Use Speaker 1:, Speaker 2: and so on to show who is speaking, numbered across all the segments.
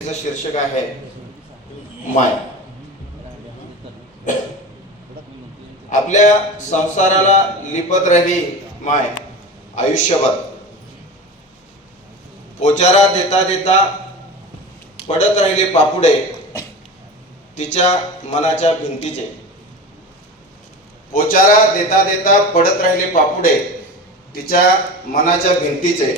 Speaker 1: त्याचं शीर्षक आहे माय. आपल्या संसाराला लिपत राहिली माय आयुष्यभर. पोचारा देता देता पडत राहिले पापुडे तिच्या मनाच्या भिंतीचे. पोचारा देता देता पडत राहिले पापुडे तिच्या मनाच्या भिंतीचे.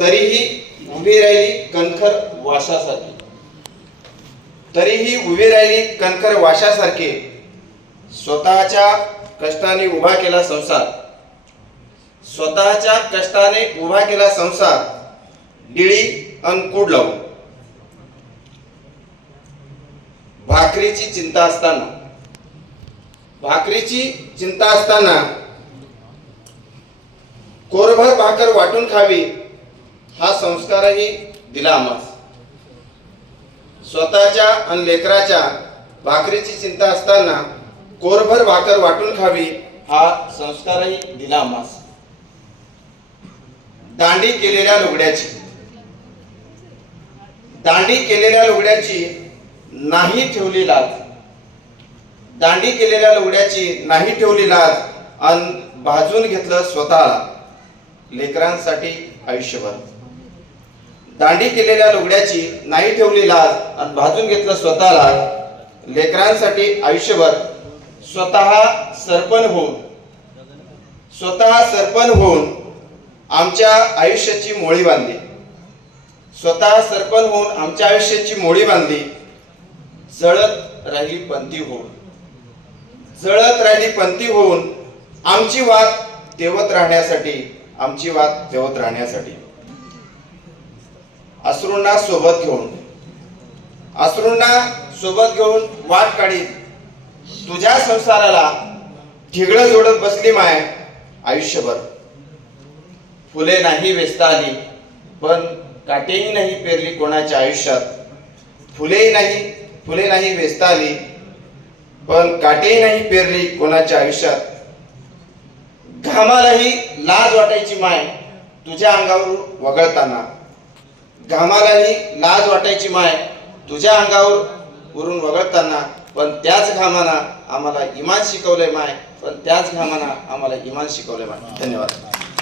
Speaker 1: तरीही उभी राहिली कणखर वाशासारखी. तरीही उभी राहिली कणखर वाशासारखी. स्वतःच्या कष्टाने उभा केला संसार. स्वतःच्या कष्टाने उभा केला संसार. डिळी अनकूड लावून. भाकरीची चिंता असताना. भाकरीची चिंता असताना कोरभर भाकर वाटून खावी. हा संस्कारही दिला आम्हाला स्वतःच्या आणि लेकराच्या भाकरीची चिंता असताना कोरभर भाकर वाटून खावी हा संस्कारही दिला आम्हास. दांडी केलेल्या लुगड्याची. दांडी केलेल्या लुगड्याची नाही ठेवली लाज. दांडी केलेल्या लुगड्याची नाही ठेवली लाज आणि भाजून घेतलं स्वतःला. लेकरांसाठी आयुष्यभर. दांडी केलेल्या लुगड्याची नाही ठेवली लाज आणि भाजून घेतलं स्वतःला लेकरांसाठी आयुष्यभर स्वतः सरपण होऊन स्वतः सरपण होऊन आमच्या आयुष्याची मोळी बांधली. स्वतः सरपण होऊन आमच्या आयुष्याची मोळी बांधली. जळत राहिली पंथी होऊन. जळत राहिली पंथी होऊन आमची वाद तेवत राहण्यासाठी आमची वाद तेवत राहण्यासाठी. अश्रूंना सोबत घेऊन. अश्रूंना सोबत घेऊन वाट काढीत. तुझ्या संसाराला ठिगळं जोडत बसली माय आयुष्यभर. फुले नाही वेचता आली पण काटेही नाही पेरली कोणाच्या आयुष्यात. फुलेही नाही फुले नाही वेचता आली पण काटेही नाही पेरली कोणाच्या आयुष्यात. घामालाही लाज वाटायची माय तुझ्या अंगावर वगळताना. घामालाही लाज वाटायची माय. तुझ्या अंगावर वरून वगळताना पण त्याच घामाना आम्हाला इमान शिकवलंय माय. पण त्याच घामाना आम्हाला इमान शिकवलंय माय. धन्यवाद.